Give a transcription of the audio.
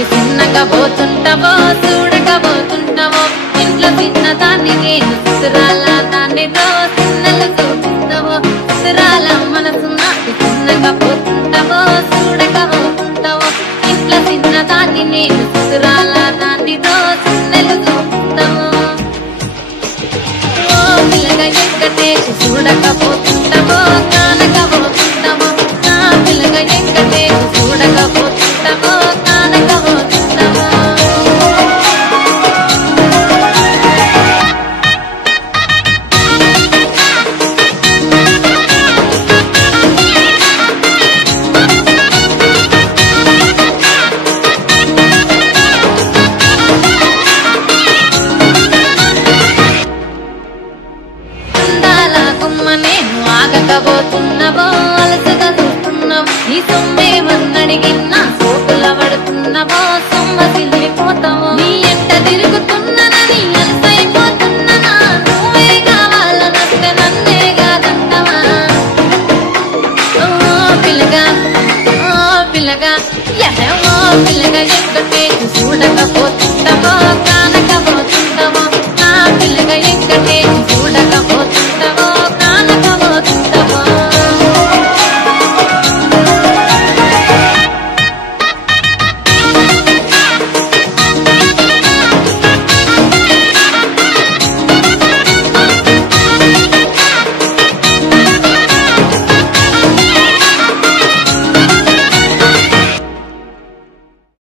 అది చిన్నగా పోతుంటావో చూడకపోతుంటావో ఇంట్లో చిన్నదాన్ని నేను సుతురాల దాన్నితో చిన్నలు చూపిస్తావో సుతురాల మనసున్న అది చిన్నగా పోతుంటావో చూడకపోతుంటావో ఇంట్లో చిన్నదాన్ని నేను సుతురాల దాన్నితో చిన్నలు చూపిస్తావో ఓ పిల్లగా ఎక్కటేసి చూడకపోతుంటావో కానకపోతుంటావో నా పిల్లగా ఎక్కటేసి చూడకపోతుంటావో కానకపోతుంటావో ఆగకపోతున్నావో అలసగా చూస్తున్నావో ఈ సొమ్మేమన్నడిగిన్నా సోకుల పడుతున్నావో సొమ్మ సిల్లిపోతావో